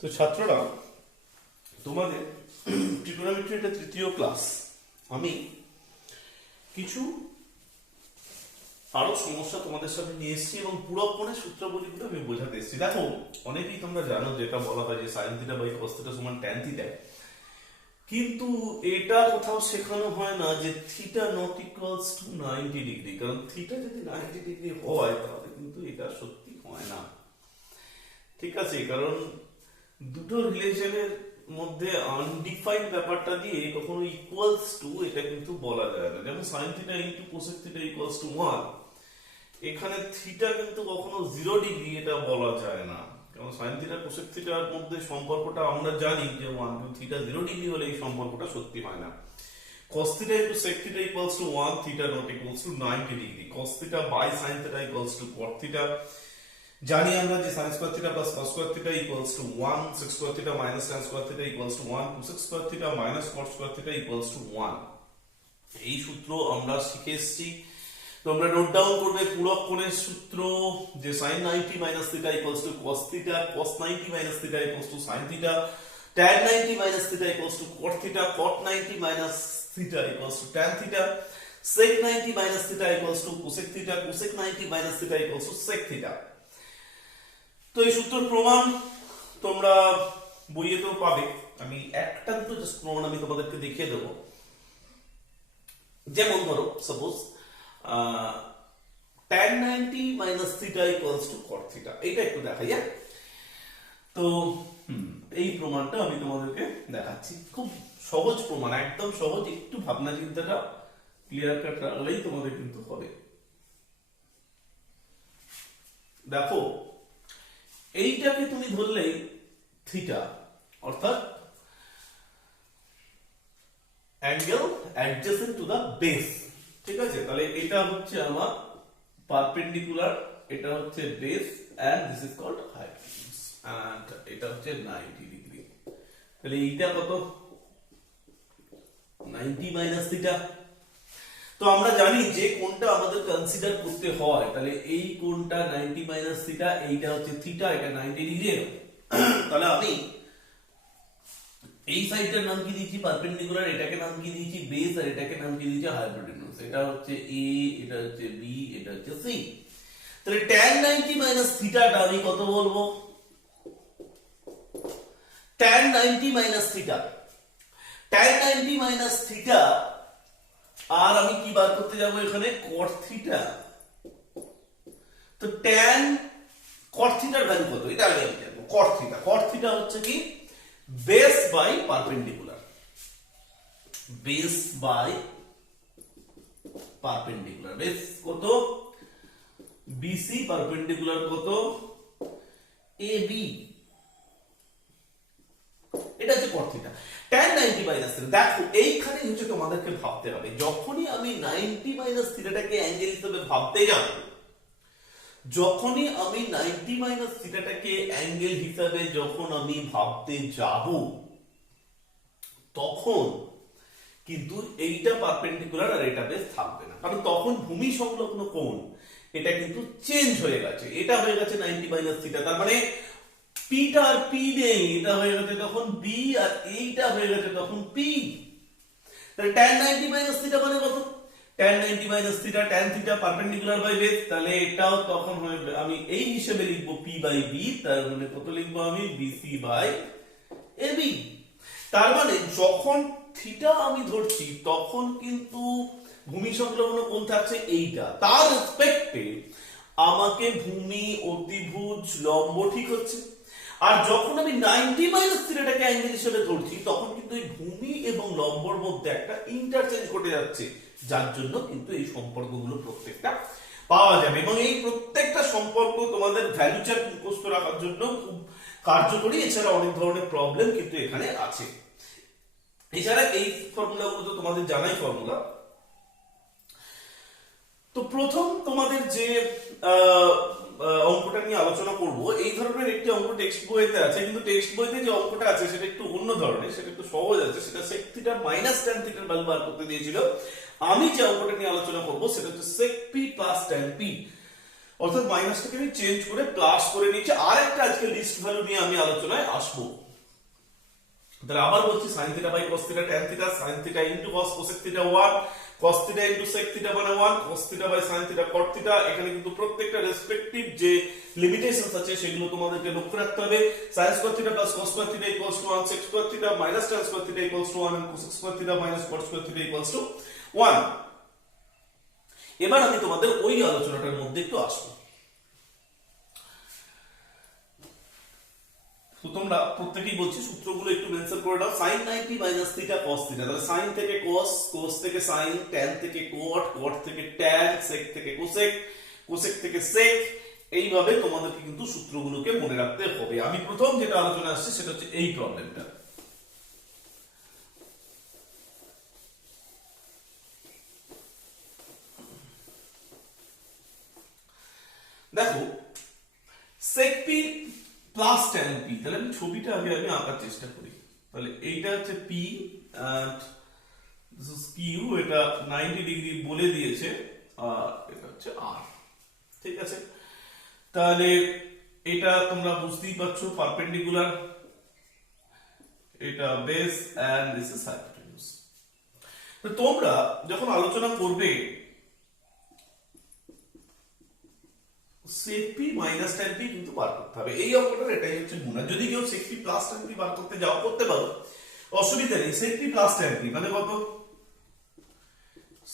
তো ছাত্ররা, তোমাদের ট্রিগোনোমেট্রি এটা তৃতীয় ক্লাস। আমি কিছু আরো সমস্যা তোমাদের সামনে নিয়ে এসেছি এবং পুরোপণের সূত্রাবলীগুলো আমি বোঝাতে এসেছি। দেখো, অনেকেই তোমরা জানো যেটা বলা হয় যে sine theta by cos theta সমান ট্যান থিটা, কিন্তু এটা কোথাও শেখানো হয় না যে theta not equals to 90 degree. কারণ থিটা যদি 90 ডিগ্রি হয় তাহলে কিন্তু এটা সত্যি হয় না, ঠিক আছে? কারণ দুটো রিলেশনের মধ্যে আনডিফাইন্ড ব্যাপারটা দিয়ে কখনো ইকুয়ালস টু এটা কিন্তু বলা যায় না। যেমন sine theta into cosec theta equals two 1, এখানে থিটা কিন্তু কখনো 0 ডিগ্রি এটা বলা যায় না। কারণ সাইন থিটা কোসেক থিটার মধ্যে সম্পর্কটা আমরা জানি যে 1 টু থিটা 0 ডিগ্রি হলে এই সম্পর্কটা সত্যি হয় না। cos theta into sec theta equals to 1, theta not equals to 90 degree. cos theta by sin theta equals to cot theta. জানি আমরা যে sin square theta plus cos square theta equals to 1, sec square theta minus tan square theta equals to 1, cosec square theta minus cot square theta equals to 1. এই সূত্র আমরা শিখে এসেছি। তোমরা note down করবে পুরোক্ষণের সূত্র যে sin 90 minus theta equals to cos theta, cos 90 minus theta equals to sin theta, tan 90 minus theta equals to cot theta, cot 90 minus theta equals to tan theta, sec 90 minus theta equals to cosec theta, cosec 90 minus theta equals to sec theta. তো এই সূত্রের প্রমাণ তোমরা বইয়েতেও পাবে। আমি একটা দুটো just প্রমাণ আমি তোমাদেরকে দেখিয়ে দেবো। যেমন ধরো suppose tan 90 minus theta equals to cot theta, এটা একটু দেখাই। তো এই প্রমাণটা আমি তোমাদেরকে দেখাচ্ছি। খুব সহজ প্রমাণ, একদম সহজ। একটু ভাবনা চিন্তাটা ক্লিয়ার কাট রাখলেই তোমাদের কিন্তু হবে। দেখো, এইটাকে তুমি ধরলেই থিটা, অর্থাৎ angle adjacent to the base, ঠিক আছে? তাহলে এটা হচ্ছে আমার পারপেন্ডিকুলার, এটা হচ্ছে base, and this is called hypotenuse, and এটা হচ্ছে 90 ডিগ্রি। তাহলে এইটা কত? 90 মাইনাস থিটা। তো আমরা জানি যে কোণটা আমাদের কনসিডার করতে হয়, তাহলে এই কোণটা 90 মাইনাস থিটা, এইটা হচ্ছে থিটা, এটা 90 ডিগ্রি। তাহলে আমি এই সাইডটার নাম কি দিয়েছি? পারপেন্ডিকুলার, এটাকে নাম কি দিয়েছি? বেস, আর এটাকে নাম কি দিয়েছি? হাইপোটেনিউজ। এটা হচ্ছে এ, এটা হচ্ছে বি, এটা হচ্ছে সি। তাহলে tan 90 মাইনাস থিটাটা আমি কত বলবো? tan 90 minus theta, tan 90 minus theta, আর আমি কি বার করতে যাব এখানে? cot theta. তো tan cot থিটার ভ্যালু কত? এটা আগে আমি জানবো। cot থিটা, cot থিটা হচ্ছে কি? Base by perpendicular, base by perpendicular. Base কত? বিসি, পারপেন্ডিকুলার কত? এবি। এটা হচ্ছে cot theta. tan 90 minus theta, দেখো এইখানে হচ্ছে তোমাদেরকে ভাবতে হবে, যখনই আমি 90 মাইনাস থিটাটাকে অ্যাঙ্গেল হিসেবে ভাবতে যাব, যখনই আমি 90 মাইনাস থিটাটাকে অ্যাঙ্গেল হিসাবে যখন আমি ভাবতে যাব, তখন কিন্তু এইটা পারপেন্ডিকুলার আর এটা বেস থাকবে না। কারণ তখন ভূমি সংলগ্ন কোণ এটা কিন্তু চেঞ্জ হয়ে গেছে, এটা হয়ে গেছে 90 মাইনাস থিটা। তার মানে পিটা আর পি নেই, এটা হয়ে গেছে তখন বি, আর এইটা হয়ে গেছে তখন পি। তাহলে tan 90 মাইনাস থিটা মানে কত? tan 90 minus theta, tan theta perpendicular by base, তাহলে এটাও তখন হবে, আমি এই হিসেবে লিখবো পি বাই বি। তার মানে কত লিখবো আমি? BC by AB. তার মানে যখন থিটা আমি ধরছি তখন কিন্তু ভূমি সংলগ্ন কোণ থাকছে এইটা, তার রেসপেক্টে আমাকে ভূমি, অতিভুজ, লম্ব ঠিক হচ্ছে। আর যখন আমি 90 মাইনাস থিটাটাকে অ্যাঙ্গেল হিসেবে ধরছি, তখন কিন্তু এই ভূমি এবং লম্বর মধ্যে একটা ইন্টারচেঞ্জ ঘটে যাচ্ছে, যার জন্য কিন্তু এই সম্পর্কগুলো প্রত্যেকটা পাওয়া যাবে। এবং এই প্রত্যেকটা সম্পর্ক তোমাদের ভ্যালু চার্ট মুখস্থ রাখার জন্য খুব কার্যকরী। এছাড়া অনেক ধরনের প্রবলেম কিন্তু এখানে আছে। এছাড়া এই ফর্মুলাগুলো তো তোমাদের জানাই ফর্মুলা। তো প্রথম তোমাদের যে অঙ্কটা নিয়ে আলোচনা করব, এই ধরনের একটি অঙ্ক টেক্সট বইতে আছে, কিন্তু টেক্সট বইতে যে অঙ্কটা আছে সেটা একটু অন্য ধরনের, সেটা একটু সহজ আছে। সেটা sec থিটা মাইনাস tan থিটার ভ্যালু বার করতে দিয়েছিল। আমি যে অঙ্কটা নিয়ে আলোচনা করব সেটা হচ্ছে sec p plus tan p। অর্থাৎ মাইনাসটাকে আমি চেঞ্জ করে প্লাস করে নিচ্ছি। আর একটা আজকে লিস্ট ভ্যালু নিয়ে আমি আলোচনায় আসবো। তাহলে আবার বলছি sin theta by cos theta tan theta sin theta into cos cosec theta 1 cos theta into sec theta মানে 1 cos theta by sin theta cot theta. এখানে কিন্তু প্রত্যেকটা রেসপেক্টিভ যে লিমিটেশনস আছে সেগুলো তোমাদেরকে লক্ষ্য রাখতে হবে। sin square theta plus cos square theta equals two 1 sec square theta minus tan square theta equals two 1 and cosec square theta minus cot square theta equals two 1। এবার আমি তোমাদের ওই আলোচনাটার মধ্যে একটু আসবো। তো তোমরা প্রত্যেকেই বলছি সূত্রগুলো একটু মেনশন করে দাও। sin 90 minus theta cos theta, তাহলে sin থেকে cos, cos থেকে sin, tan থেকে cot, cot থেকে tan, sec থেকে cosec, cosec থেকে sec। এইভাবে তোমাদেরকে কিন্তু সূত্রগুলোকে মনে রাখতে হবে। আমি প্রথম যেটা আলোচনা আসছে সেটা হচ্ছে এই প্রবলেমটা। দেখো sec p plus tan p, তাহলে আমি ছবিটা আগে আঁকার চেষ্টা করি। তাহলে এইটা হচ্ছে p and this is q, এটা 90 ডিগ্রি বলে দিয়েছে, আর এটা হচ্ছে r। ঠিক আছে, তাহলে এটা তোমরা বুঝতেই পারছো পারপেন্ডিকুলার, এটা base and this is hypotenuse। তো তোমরা যখন আলোচনা করবে sec p minus tan p কিন্তু বার করতে হবে। এই অঙ্কটার এটাই হচ্ছে গুণ। যদি কেউ sec p plus tan p বার করতে যাও করতে পারো, অসুবিধা নেই। sec p plus tan p মানে কত?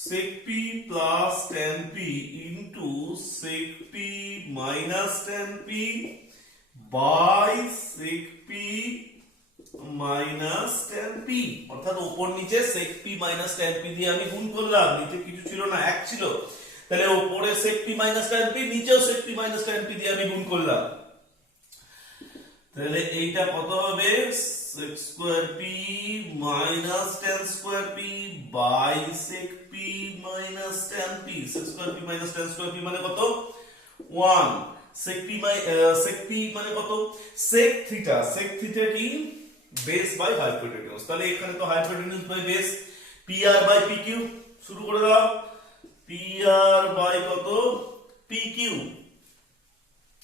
sec p plus tan p into sec p minus tan p by sec p minus tan p, অর্থাৎ উপর নিচে sec p minus tan p দিয়ে আমি গুণ করলাম। নিচে কিছু ছিল না, এক ছিল, তাহলে উপরে sec p minus tan p, নিচেও sec p minus tan p দিয়ে আমি গুণ করলাম। তাহলে এইটা কত হবে? sec square p minus tan square p by sec p minus tan p। sec square p minus tan square p মানে কত? 1। sec p মানে কত? sec থিটা, sec থিটা কি? Base by hypotenuse. তাহলে এখানে তো hypotenuse by base, pr by pq। শুরু করে দাও, pr বাই কত? pq।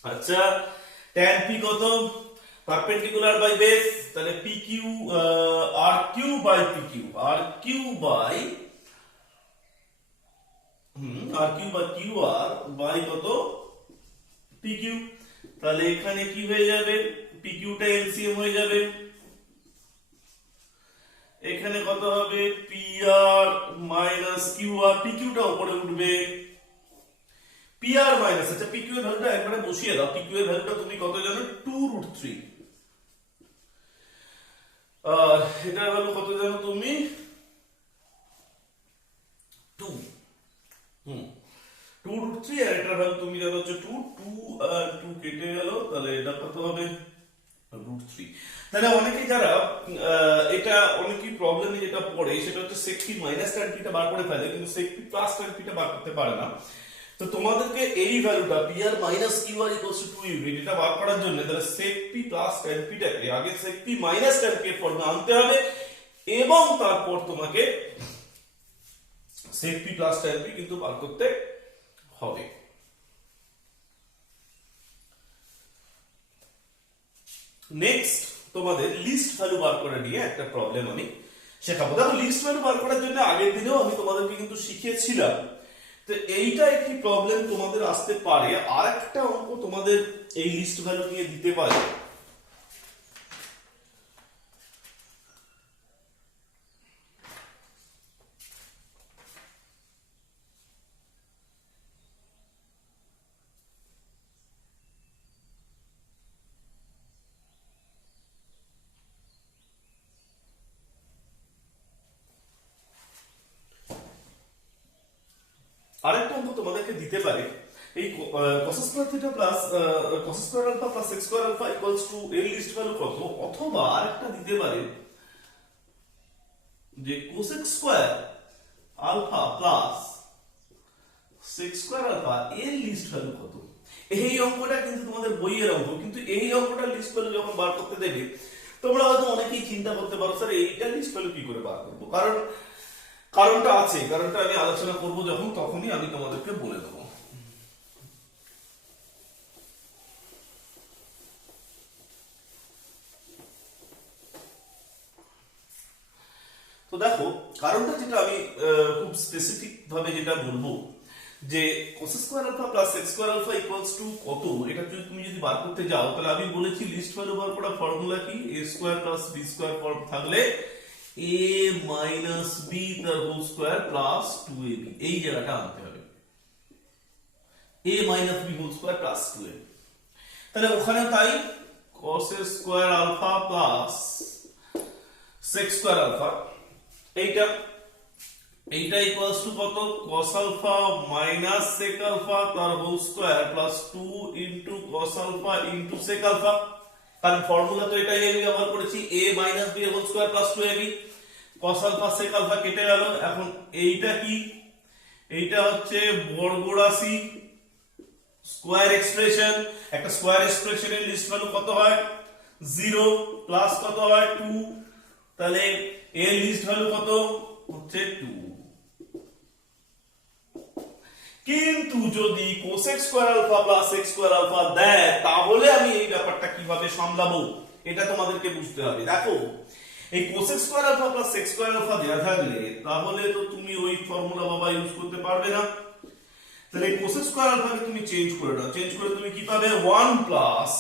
আচ্ছা, tan p কত? পারপেন্ডিকুলার বাই বেস, তাহলে pq rq by pq, rq by qr by কত? pq। তাহলে এখানে কি হয়ে যাবে? pq টা এলসিএম হয়ে যাবে। এখানে কত হবে? pr মাইনাস qr, pq টা উপরে উঠবে, pr মাইনাস, আচ্ছা pq এর ভ্যালুটা একবারে বসিয়ে দাও। pq এর ভ্যালুটা তুমি কত জানো? 2√3। আর এটার ভ্যালু কত জানো তুমি? 2। 2√3, আর এটার ভ্যালু তুমি জানো হচ্ছে 2। 2 আর 2 কেটে গেল, তাহলে এটা কত হবে? √3। তাহলে অনেকেই যারা এটা অনেকেই প্রবলেমে যেটা পড়ে সেটা হচ্ছে sec p minus tan p টা বার করে ফেলে, কিন্তু sec p plus tan p টা বার করতে পারে না। তো তোমাদেরকে এই ভ্যালুটা pr minus qr equals to 2 unit, এটা বার করার জন্য তাহলে sec p plus tan p টাকে আগে sec p minus tan p এর ফর্মে আনতে হবে, এবং তারপর তোমাকে sec p plus tan p কিন্তু বার করতে হবে। নেক্সট তোমাদের লিস্ট ভ্যালু বার করা নিয়ে একটা প্রবলেম আমি শেখাবো। দেখো লিস্ট ভ্যালু বার করার জন্য আগের দিনেও আমি তোমাদেরকে কিন্তু শিখিয়েছিলাম। তো এইটা একটি প্রবলেম তোমাদের আসতে পারে, আর একটা অঙ্ক তোমাদের এই লিস্ট ভ্যালু নিয়ে দিতে পারে। আরেকটা অঙ্ক তোমাদেরকে দিতে পারে, এই cos square theta plus cos square alpha plus sec square alpha equals to এর লিস্ট ভ্যালু কত। অথবা আরেকটা দিতে পারে যে cosec square alpha plus sec square alpha এর লিস্ট ভ্যালু কত। এই অঙ্কটা কিন্তু তোমাদের বইয়ের অঙ্ক, কিন্তু এই অঙ্কটার লিস্ট ভ্যালু যখন বার করতে দেবে তোমরা হয়তো অনেকেই চিন্তা করতে পারো স্যার এইটা লিস্ট ভ্যালু কি করে বার করব। কারণটা আছে, কারণটা আমি আলোচনা করব যখন, তখনই আমি তোমাদেরকে বলে দেবো। দেখো কারণটা যেটা আমি খুব স্পেসিফিক ভাবে যেটা বলবো যে cos square alpha plus sec square alpha equals to কত, এটা যদি তুমি বার করতে যাও তাহলে আমি বলেছি লিস্ট ভ্যালু বার করার ফর্মুলা কি, a square plus b square form থাকলে a মাইনাস b তার হোল স্কয়ার প্লাস 2ab, এই জায়গাটা আনতে হবে a minus b whole square plus 2ab। তাহলে ওখানে তাই cos square alpha plus sec square alpha এইটা ইকুয়ালস টু কত, cos alpha minus sec alpha তার whole square plus 2 into cos alpha into sec alpha. কারণ ফর্মুলা তো এটাই আমি ব্যবহার করেছি, a minus b whole square plus 2ab। cos alpha sec alpha কেটে গেল, এখন এইটা কি, এইটা হচ্ছে বর্গ রাশি স্কয়ার এক্সপ্রেশন। একটা স্কয়ার এক্সপ্রেশনের লিস্ট ভ্যালু কত হয় 0 প্লাস কত হয় 2, তাহলে এর লিস্ট ভ্যালু কত হচ্ছে 2। কিন্তু যদি cosec square alpha plus sec square alpha দেয় তাহলে আমি এই ব্যাপারটা কিভাবে সামলাবো এটা তোমাদেরকে বুঝতে হবে। দেখো এই cosec square alpha plus sec square alpha দেয়া থাকলে তাহলে তো তুমি ওই ফর্মুলা বাবা ইউজ করতে পারবে না। তাহলে cosec স্কয়ার আলফাকে তুমি চেঞ্জ করে দাও, চেঞ্জ করে তুমি কি পাবে 1 plus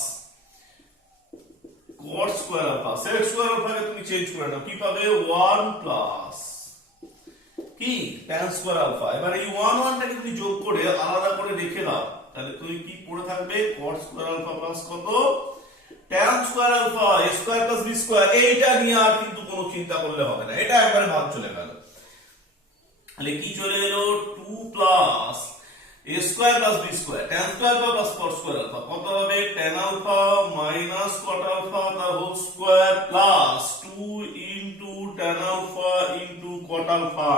cot square alpha, sec square আলফাকে তুমি চেঞ্জ করে দাও কি পাবে 1 প্লাস কি tan স্কয়ার আলফা। এবারে এই 1 1 টাকে তুমি যোগ করে আলাদা করে রেখে দাও, তাহলে তুমি কি পড়ে থাকবে cot স্কয়ার আলফা প্লাস কত tan square alpha a square plus b square. এইটা নিয়ে আর কিন্তু কোনো চিন্তা করলে হবে না, এটা একবারে ভাগ চলে গেল। তাহলে কি চলে এলো 2 plus a square plus b square tan square alpha plus cot square alpha কত হবে tan alpha minus cot alpha তার whole square plus 2 into tan alpha into cot alpha.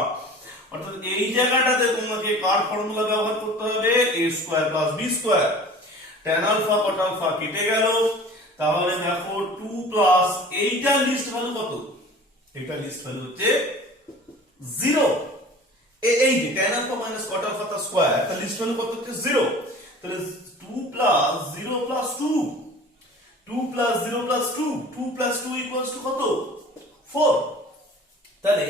অর্থাৎ এই জায়গাটাতে তোমাকে কার ফর্মুলা ব্যবহার করতে হবে a square plus b square. tan alpha cot alpha কেটে গেল, তাহলে দেখো 2 প্লাস এইটার লিস্ট ভ্যালু কত, এটা লিস্ট ভ্যালু হচ্ছে 0। এই যে tan alpha minus cot alpha তার স্কয়ার, তার লিস্ট ভ্যালু কত হচ্ছে 0। তাহলে 2 plus 0 plus 2, 2 plus 0 plus 2, 2 plus 2 equals to কত 4। তাহলে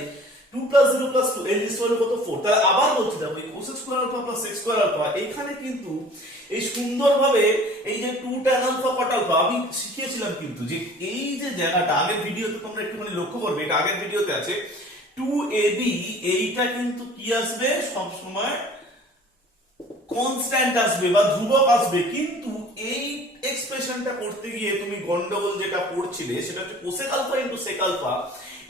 2 প্লাস 0 প্লাস 2 এর লিস্ট ভ্যালু কত 4। তাহলে আবার বলছি দেখো এই cos square alpha plus sec square alpha এখানে কিন্তু এই সুন্দরভাবে এই যে 2 tan আলফা cot আলফা আমি শিখিয়েছিলাম কিন্তু যে এই যে জায়গাটা আগের ভিডিওতে তোমরা একটুখানি লক্ষ্য করবে, এটা আগের ভিডিওতে আছে 2ab, এইটা কিন্তু কি আসবে সব সময় কনস্ট্যান্ট আসবে বা ধ্রুবক আসবে। কিন্তু এই এক্সপ্রেশনটা করতে গিয়ে তুমি গন্ডগোল যেটা করছিলে সেটা হচ্ছে cosec alpha into sec alpha,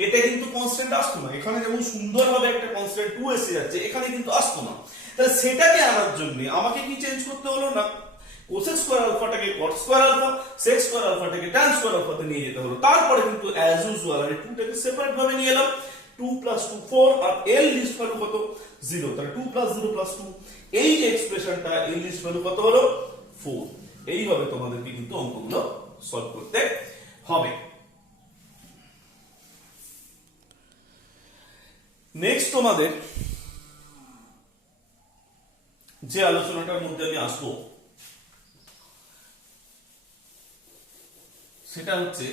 এটা কিন্তু কনস্ট্যান্ট আসতো না। এখানে যেমন সুন্দরভাবে একটা কনস্ট্যান্ট 2 এসে যাচ্ছে, এখানে কিন্তু আসতো না। তাহলে সেটাকে আনার জন্য আমাকে কি চেঞ্জ করতে হলো না cosec স্কয়ার আলফাটাকে cot square alpha, sec square আলফাটাকে tan স্কয়ার আলফাতে নিয়ে যেতে হলো। তারপরে কিন্তু অ্যাজ ইউজুয়াল আমি 2 টাকে সেপারেট ভাবে নিয়ে এলাম, 2 প্লাস 2 4 আর এর লিস্ট ভ্যালু কত 0। তাহলে 2 প্লাস 0 প্লাস 2 এই যে এক্সপ্রেশনটা এর লিস্ট ভ্যালু কত হলো 4। এইভাবে তোমাদেরকে কিন্তু অঙ্কগুলো সলভ করতে হবে। নেক্সট তোমাদের যে আলোচনাটার মধ্যে আমি আসবো সেটা হচ্ছে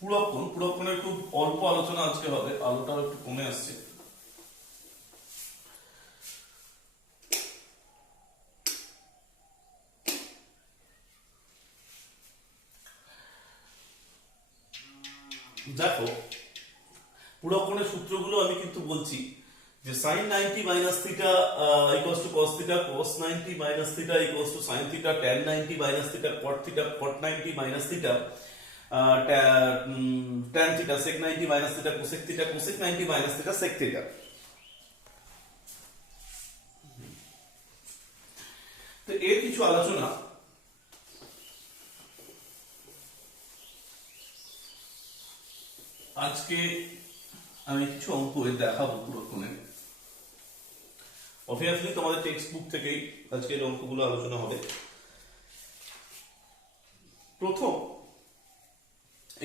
পুরক্ষণ। পুরক্ষণের খুব অল্প আলোচনা আজকে হবে, আলোটাও একটু কমে আসছে। দেখো পুরক্ষণের সূত্রগুলো আমি কিন্তু বলছি যে sin 90 minus theta equals to cos theta, cos 90 minus theta equals to sin theta, tan 90 minus theta, cot 90 minus theta, tan theta, sec 90 minus theta, cosec theta, cosec 90 minus theta, sec theta। তো এর কিছু আলোচনা আজকে আমি কিছু অঙ্ক দেখাবো পুরক্ষণে। Obviously তোমাদের টেক্সট বুক থেকেই আজকে এই অঙ্কগুলো আলোচনা হবে। প্রথম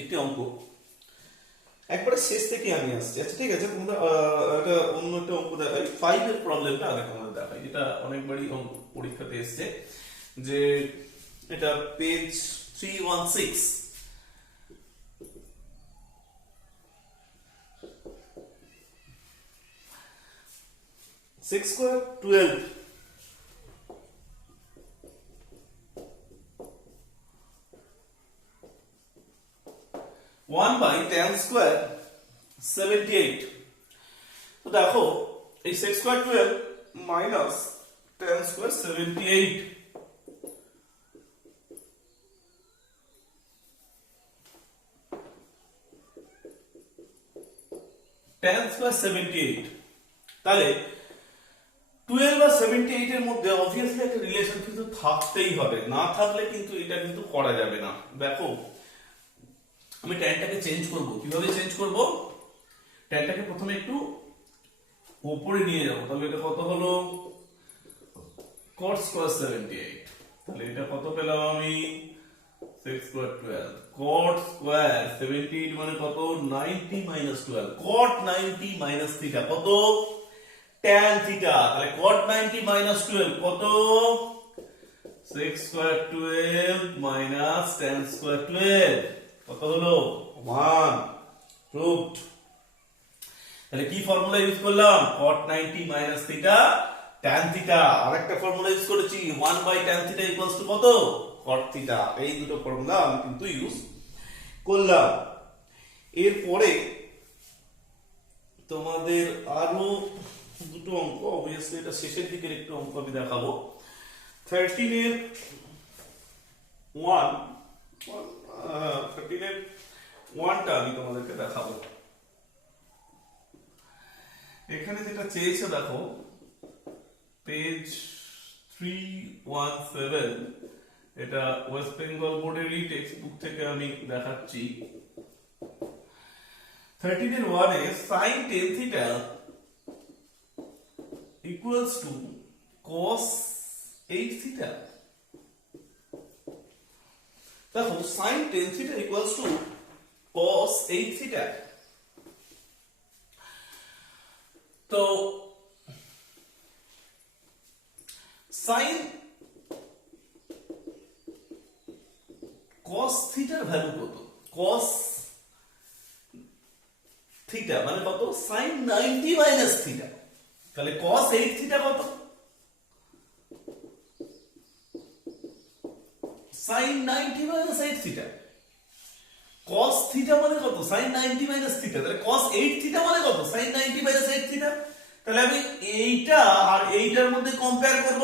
একটি অঙ্ক একবারে শেষ থেকে আমি আসছি, আচ্ছা ঠিক আছে। তোমরা একটা অন্য একটা অঙ্ক দেখাই, 5 এর প্রবলেমটা আগে তোমাদের দেখাই, এটা অনেকবারই পরীক্ষাতে এসছে। যে এটা page 316, 6 square 12 1 by tan square 78। তো দেখো এই 6 square 12 minus tan square 78, tan square 78। তাহলে 12 আর 78 এর মধ্যে অবভিয়াসলি একটা রিলেশন কিন্তু থাকতেই হবে, না থাকলে কিন্তু এটা কিন্তু করা যাবে না। দেখো আমি ট্যানটাকে চেঞ্জ করব, কিভাবে চেঞ্জ করব? ট্যানটাকে প্রথমে একটু উপরে নিয়ে যাব, তাহলে এটা কত হলো cot স্কয়ার 78। তাহলে এটা কত পেলাম আমি 6 স্কয়ার 12 cot স্কয়ার 78 মানে কত 90 মাইনাস 12 cot 90 মাইনাস থিটা কত tan থিটা। তাহলে cot 90 মাইনাস 12 কত 6 স্কয়ার 12 মাইনাস tan স্কয়ার 12 কত হলো 1 প্রুভড। তাহলে কি ফর্মুলা ইউজ করলাম? cot 90 minus theta tan theta. আরেকটা ফর্মুলা ইউজ করেছি 1 by tan theta equals to কত cot থিটা। এই দুটো ফর্মুলা আমি কিন্তু ইউজ করলাম। এরপরে তোমাদের আরো দুটো অঙ্ক, অবভিয়াসলি এটা শেষের দিকের একটু অঙ্ক আমি দেখাবো। 13 এর 1টা আমি তোমাদেরকে দেখাবো। এখানে যেটা চেয়েছে দেখো পেজ 317, এটা ওয়েস্ট বেঙ্গল বোর্ডেরই টেক্সট বুক থেকে আমি দেখাচ্ছি। 13 এর 1 এ sin tan theta equals to cos 8 theta. দেখো sin tan theta equals to cos 8 theta. তো sin cos থিটার ভ্যালু কত? cos থিটা মানে কত sin 90 মাইনাস থিটা। তাহলে cos 8 থিটা কত? sin 90 minus 8 theta. cos theta মানে কত sin 90 মাইনাস থিটা। তাহলে cos 8 থিটা মানে কত sin 90 মাইনাস 8 থিটা। তাহলে আমি এইটা আর এইটার মধ্যে কম্পেয়ার করব।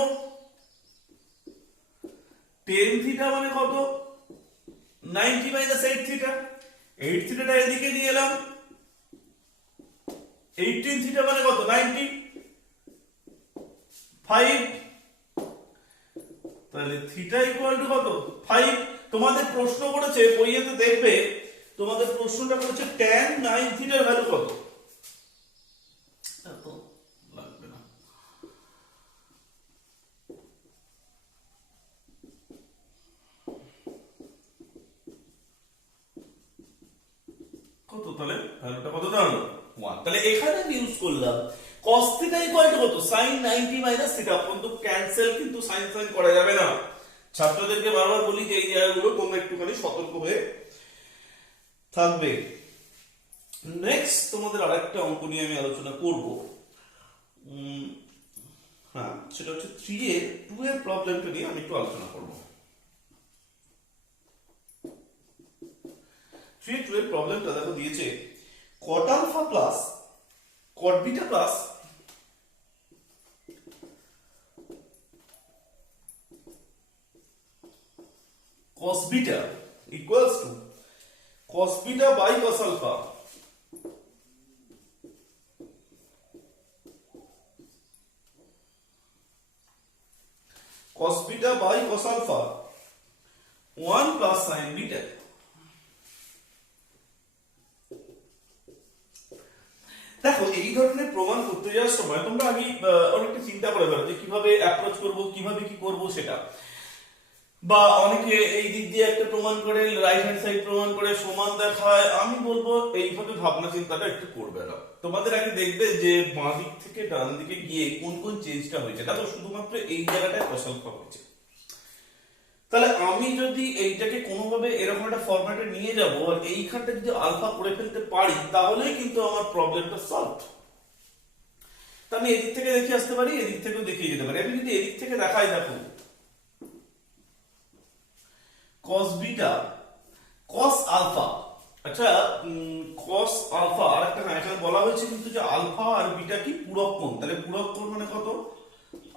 tan থিটা মানে কত 90 মাইনাস 8 থিটা। 8 থিটাটা এদিকে নিয়ে এলাম। 18 থিটা মানে কত 90 5। তাহলে থিটা ইকুয়াল টু কত 5। তোমাদের প্রশ্ন করেছে বইয়েতে, দেখবে তোমাদের প্রশ্নটা করেছে tan 9 থিটার ভ্যালু কত। এত লাগবে না। কত তাহলে ভ্যালুটা কত দাঁড়ালো 1। তাহলে এখানে আমি ইউজ করলাম cos থিটা ইকুয়াল টু কত sin 90 মাইনাস থিটা। কিন্তু ক্যান্সেল কিন্তু sin sin করা যাবে না। ছাত্রদেরকে বারবার বলি যে এই জায়গাগুলো তোমরা একটুখানি সতর্ক হয়ে থাকবে। নেক্সট তোমাদের আরেকটা অঙ্ক নিয়ে আমি আলোচনা করব। হ্যাঁ, সেটা হচ্ছে 3 এর 2 এর প্রবলেমটা নিয়ে আমি একটু আলোচনা করব। 3 এর 2 এর প্রবলেমটা দেখো দিয়েছে cot alpha plus cot beta plus cos beta equals to cos beta by cos alpha। cos beta by cos alpha 1 plus sin beta। দেখো এই ধরনের প্রমাণ করতে যাওয়ার সময় তোমরা আগে অনেকটা চিন্তা করে ফেলো যে কিভাবে অ্যাপ্রোচ করব, কিভাবে কি করব সেটা। বা অনেকে এই দিক দিয়ে একটা প্রমাণ করে, রাইট হ্যান্ড সাইড প্রমাণ করে সমান দেখায়। আমি বলবো এইভাবে ভাবনা চিন্তাটা একটু করবে না। তোমাদের আগে দেখবে যে বাঁ দিক থেকে ডান দিকে গিয়ে কোন কোন চেঞ্জটা হয়েছে। দেখো শুধুমাত্র এই জায়গাটায় কসলফা হয়েছে। তাহলে আমি যদি এইটাকে কোনোভাবে এরকম একটা ফরম্যাটে নিয়ে যাব আর এইখানটা যদি আলফা করে ফেলতে পারি তাহলেই কিন্তু আমার প্রবলেমটা সলভ। তো আমি এদিক থেকে দেখে আসতে পারি, এদিক থেকেও দেখিয়ে যেতে পারি। আমি যদি এদিক থেকে দেখাই, দেখো cos বিটা cos আলফা, আচ্ছা cos আলফা আর একটা না, এখানে বলা হয়েছে কিন্তু যে আলফা আর বিটা কি পূরক কোণ, তাহলে পূরক কোণ মানে কত,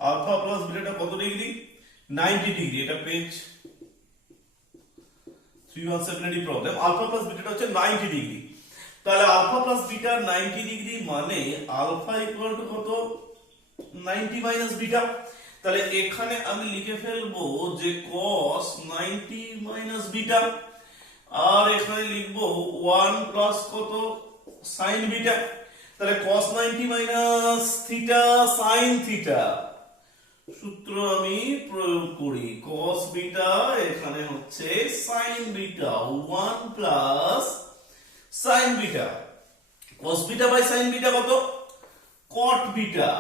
আলফা প্লাস বিটাটা কত ডিগ্রি, 90 ডিগ্রি। এটা পেজ 317 এর প্রবলেম, আলফা প্লাস বিটাটা হচ্ছে 90 ডিগ্রি। তাহলে আলফা প্লাস বিটা 90 ডিগ্রি মানে আলফা ইকুয়াল টু কত, 90 মাইনাস বিটা। তাহলে এখানে আমি লিখে ফেলবো যে cos 90 মাইনাস বিটা, আর এখানে লিখবো 1 প্লাস কত, sin বিটা। তাহলে cos 90 minus theta sin theta, সূত্র আমি প্রয়োগ করি, cos বিটা এখানে হচ্ছে sin beta, 1 plus sin beta, cos beta by sin beta কত, cot বিটা।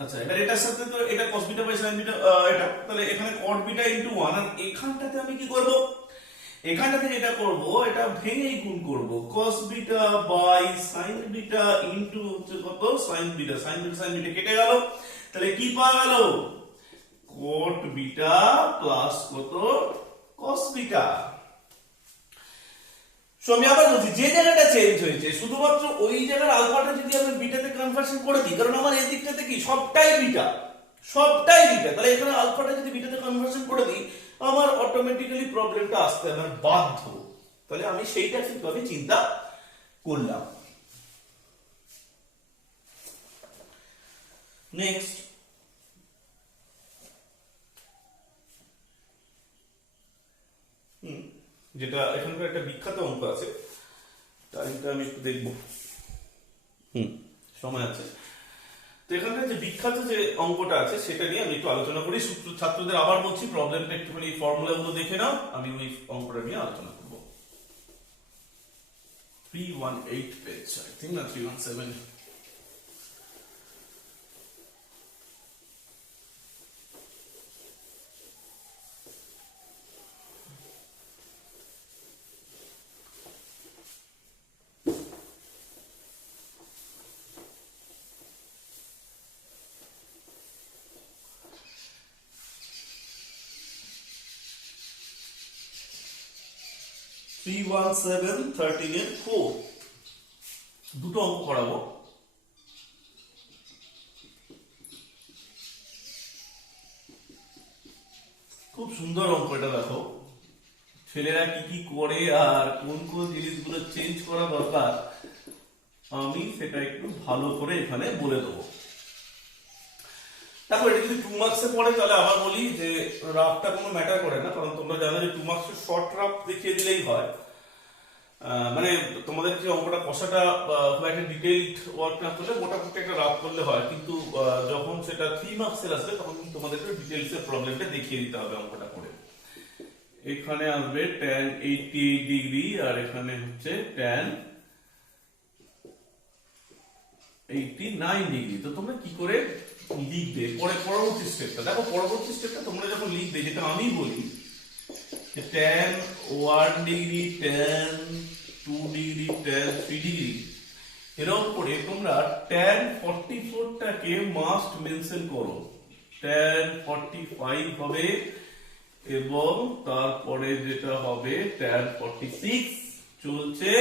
আচ্ছা এবার এটার সাথে তো এটা cos beta by sin beta, এটা তাহলে এখানে cot বিটা ইনটু 1, আর এখানটাতে আমি কি করব, এখানটাতে যেটা করব এটা ভেঙেই গুণ করব, cos beta by sin beta into হচ্ছে কত, sin beta, sin beta sin beta কেটে গেল, তাহলে কি পাওয়া গেল, cot বিটা প্লাস কত, cos বিটা। সো আমি আবার বলছি, যে জায়গাটা চেঞ্জ হয়েছে শুধুমাত্র ওই জায়গার আলফাটা যদি আমি বিটাতে কনভার্সন করে দিই, কারণ আমার এই দিকটাতে কি সবটাই বিটা, সবটাই বিটা, তাহলে এখানে আলফাটা যদি বিটাতে কনভার্সন করে দিই আমার অটোমেটিক্যালি প্রবলেমটা আসতে আমার বাধ্য। তাহলে আমি সেইটা কিন্তু আমি চিন্তা করলাম। নেক্সট যেটা এখানকার একটা বিখ্যাত অঙ্ক আছে, টাইমটা আমি একটু দেখবো, সময় আছে। তো এখানকার যে বিখ্যাত যে অঙ্কটা আছে সেটা নিয়ে আমি একটু আলোচনা করি। ছাত্রদের আবার বলছি, প্রবলেমটা একটুখানি ফর্মুলা গুলো দেখে নাও, আমি ওই অঙ্কটা নিয়ে আলোচনা করবো। 318 পেজ, আই থিংক না 317। দুটো অঙ্ক করাবো। খুব সুন্দর অঙ্ক এটা, দেখো ছেলেরা কি কি করে আর কোন কোন জিনিসগুলো চেঞ্জ করা দরকার আমি সেটা একটু ভালো করে এখানে বলে দেবো। দেখো এটা যদি 2 মার্কসে পড়ে তাহলে আবার বলি যে রাফটা কোনো ম্যাটার করে না, কারণ তোমরা জানো যে 2 মার্কসের শর্ট রাফ দেখিয়ে দিলেই হয়। মানে তোমাদের যে অঙ্কটা কষাটা খুব একটা ডিটেইলড ওয়ার্ক না করলে মোটামুটি একটা রাফ করলে হয়, কিন্তু যখন সেটা 3 মার্কসের আসবে তখন তোমাদেরকে ডিটেইলস এর প্রবলেমটা দেখিয়ে দিতে হবে অঙ্কটা করে। এখানে আসবে tan 88 ডিগ্রি আর এখানে হচ্ছে tan 89 ডিগ্রি। তো তোমরা কি করে লিখবে পরবর্তী স্টেপটা, দেখো পরবর্তী স্টেপটা তোমরা যখন লিখবে, যেটা আমি বলি tan 1 degree, tan 2 degree, tan 3 degree, এরকম করে তোমরা tan 44 টাকে মাস্ট মেনশন করো, tan 45 হবে এবং তারপরে যেটা হবে tan 46 চলছে,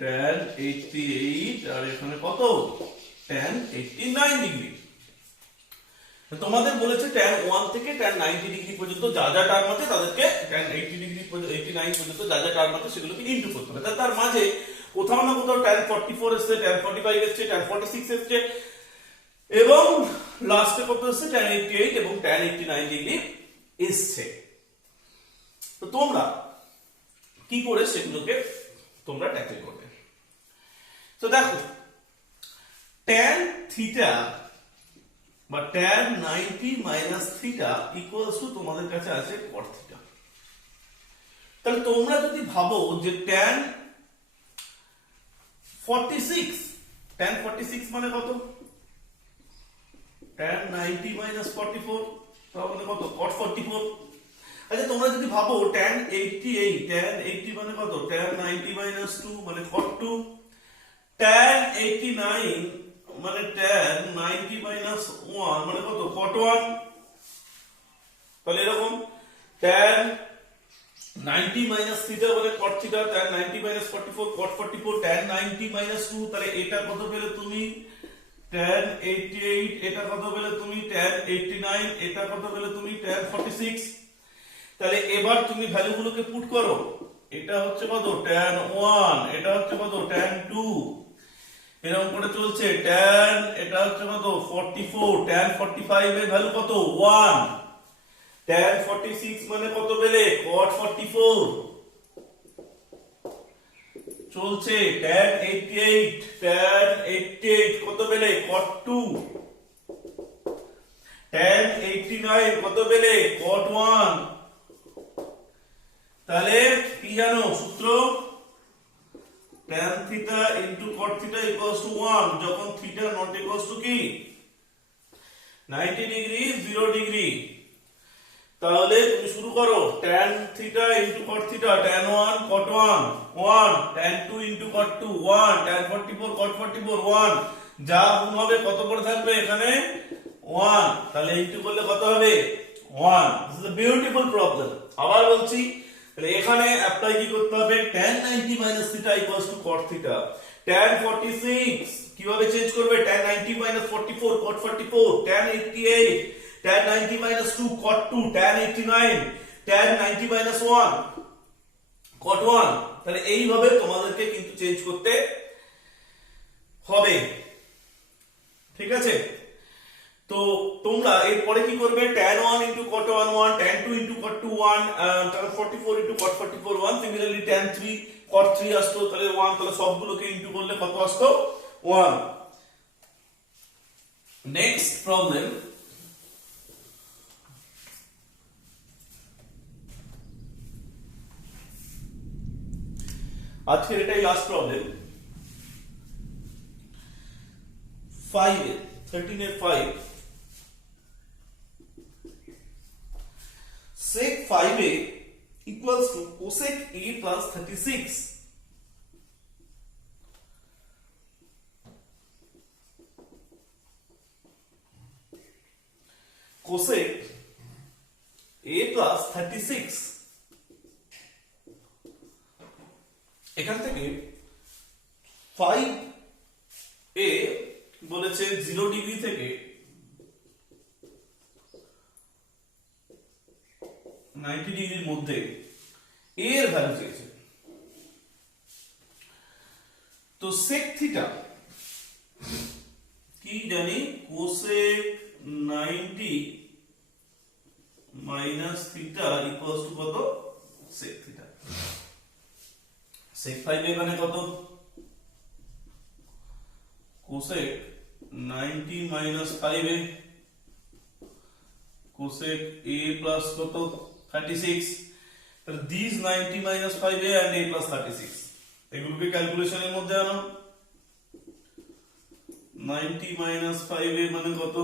tan 88 আর এখানে কত, tan 89 ডিগ্রি। তোমাদের বলেছে tan 1 থেকে tan 90 ডিগ্রি পর্যন্ত যা যা টার্ম আছে তাদেরকে tan 80 ডিগ্রি 89 পর্যন্ত যা যা টার্ম আছে সেগুলোকে ইনটু করতে হবে। তার মাঝে কোথাও না কোথাও tan 44 এসেছে, tan 45 এসেছে, tan 46 এসেছে এবং লাস্টে কত এসেছে, tan 88 এবং tan 89 ডিগ্রি এসেছে। তো তোমরা কি করে সেগুলোকে তোমরা ট্যাকেল করবে। তো দেখো tan থিটা বা tan 90 minus theta equals two তোমাদের কাছে আছে cot থিটা। তাহলে তোমরা যদি ভাবো যে tan 46 মানে কত, tan 90 মাইনাস 44 তাহলে কত, cot 44। আচ্ছা তোমরা যদি ভাবো tan 80 মানে কত, tan 90 মাইনাস 2 মানে cot 2, tan 89 মানে tan 90 মাইনাস 1 মানে কত cot 1, তাহলে এরকম tan 90 মাইনাস থিটা বলে cot theta, tan 90 minus 44 cot 44, tan 90 minus 2, তাহলে এটা কত পেলে তুমি tan 88, এটা কত পেলে তুমি tan 89, এটা কত পেলে তুমি tan 46। তাহলে এবার তুমি ভ্যালুগুলোকে পুট করো, এটা হচ্ছে কত tan 1, এটা হচ্ছে কত tan 2, এরকম করে চলছে tan, এটা হচ্ছে কত 44, tan 45 এর ভ্যালু কত 1, tan 46 মানে কত পেলে cot 44 চলছে, tan 88 কত পেলে cot 2, tan 89 কত পেলে cot 1। তাহলে কি জানো সূত্র, tan theta into cot theta equals to 1 যখন theta not equals to কি 90 ডিগ্রি 0 ডিগ্রি। তাহলে তুমি শুরু করো tan theta into cot theta, tan 1 cot 1 1, tan 2 into cot 2 1, tan 44 cot 44 1, যা গুণ হবে কত করে থাকবে এখানে 1, তাহলে ইনটু করলে কত হবে 1। This is a beautiful problem. আবার বলছি, তাহলে এখানে অ্যাপ্লাই কি করতে হবে, tan 90 minus theta equals to cot theta, tan 46 কিভাবে চেঞ্জ করবে, tan 90 minus 44 cot 44, tan 88 tan 90 minus 2 cot 2, tan 89 tan 90 minus 1 cot 1। তাহলে এইভাবে তোমাদেরকে কিন্তু চেঞ্জ করতে হবে, ঠিক আছে। তো তোমরা এরপরে কি করবে, tan 1 into cot 1 1, tan 2 into cot 2 1, tan 44 into cot 44 1, similarly tan 3 cot 3 আসতো তাহলে 1, তাহলে সবগুলোকে ইনটু করলে কত আসতো 1। নেক্সট প্রবলেম, আজকের এটাই লাস্ট প্রবলেম 5 এ 13 এর 5, sec 5a equals to cosec a plus 36। cosec a plus 36, এখান থেকে 5a বলেছে 0 ডিগ্রি থেকে 90 ডিগ্রির মধ্যে a এর ভ্যালু চেয়েছে। তো sec থিটা কি জানি, cosec 90 minus theta equals to কত sec থিটা। sec 5 এখানে কত, cosec 90 minus 5a, cosec a plus কত 36, তাহলে this 90 minus 5a and a plus 36 এগুলোকে ক্যালকুলেশনের মধ্যে আনো। 90 মাইনাস 5a মানে কত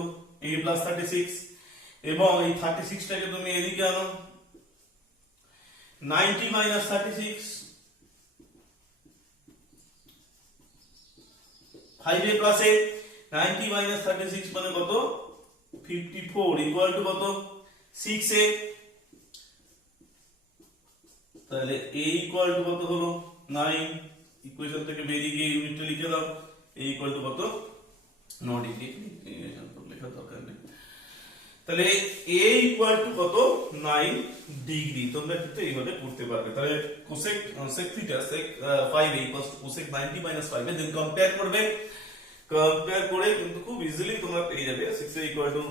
a plus 36, এবং এই 36 টাকে তুমি এদিকে আনো, 90 minus 36 5a plus a, 90 minus 36 মানে কত 54 ইকুয়াল টু কত 6a। তাহলে a ইকুয়াল টু কত হলো 9, ইকুয়েশন থেকে বেরিয়ে গিয়ে ইউনিটটা লিখে দাও, a ইকুয়াল টু কত 9 ডিগ্রি, ইকুয়েশন তো লেখা দরকার নেই। তাহলে a ইকুয়াল টু কত 9 ডিগ্রি, তোমরা কিন্তু এইভাবে করতে পারবে। তাহলে cosec sec theta sec 5a equals to cosec 90 minus 5a, then compare করবে, কম্পেয়ার করে কিন্তু খুব ইজিলি তোমরা পেয়ে যাবে 6a equal to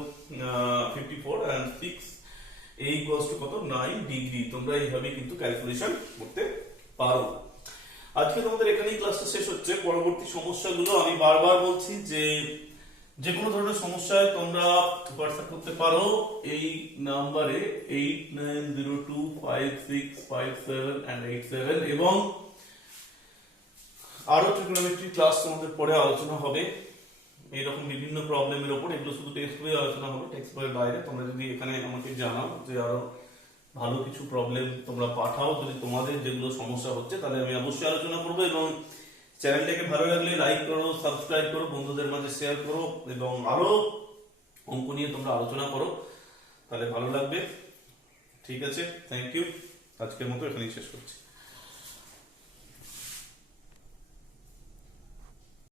54 and 6a equals to কত 9 ডিগ্রি। তোমরা এইভাবে কিন্তু ক্যালকুলেশন করতে পারো। আজকে তোমাদের এখানেই ক্লাসটা শেষ হচ্ছে। পরবর্তী সমস্যাগুলো আমি বারবার বলছি যে কোনো ধরনের সমস্যায় তোমরা হোয়াটসঅ্যাপ করতে পারো এই নাম্বারে 89025657 and 87, এবং আরো ট্রিগোনোমেট্রি ক্লাস তোমাদের পরে আলোচনা হবে এরকম বিভিন্ন প্রবলেমের উপর। এগুলো শুধু টেক্সট বইয়ে আলোচনা হবে, টেক্সট বইয়ের বাইরে। তোমরা যদি এখানে আমাকে জানাও যে আরো ভালো কিছু প্রবলেম তোমরা পাঠাও, যদি তোমাদের যেগুলো সমস্যা হচ্ছে, তাহলে আমি অবশ্যই আলোচনা করবো এবং চ্যানেলটাকে ভালো লাগলে লাইক করো, সাবস্ক্রাইব করো, বন্ধুদের মাঝে শেয়ার করো এবং আরো অঙ্ক নিয়ে তোমরা আলোচনা করো, তাহলে ভালো লাগবে। ঠিক আছে, থ্যাংক ইউ, আজকের মতো এখানেই শেষ করছি।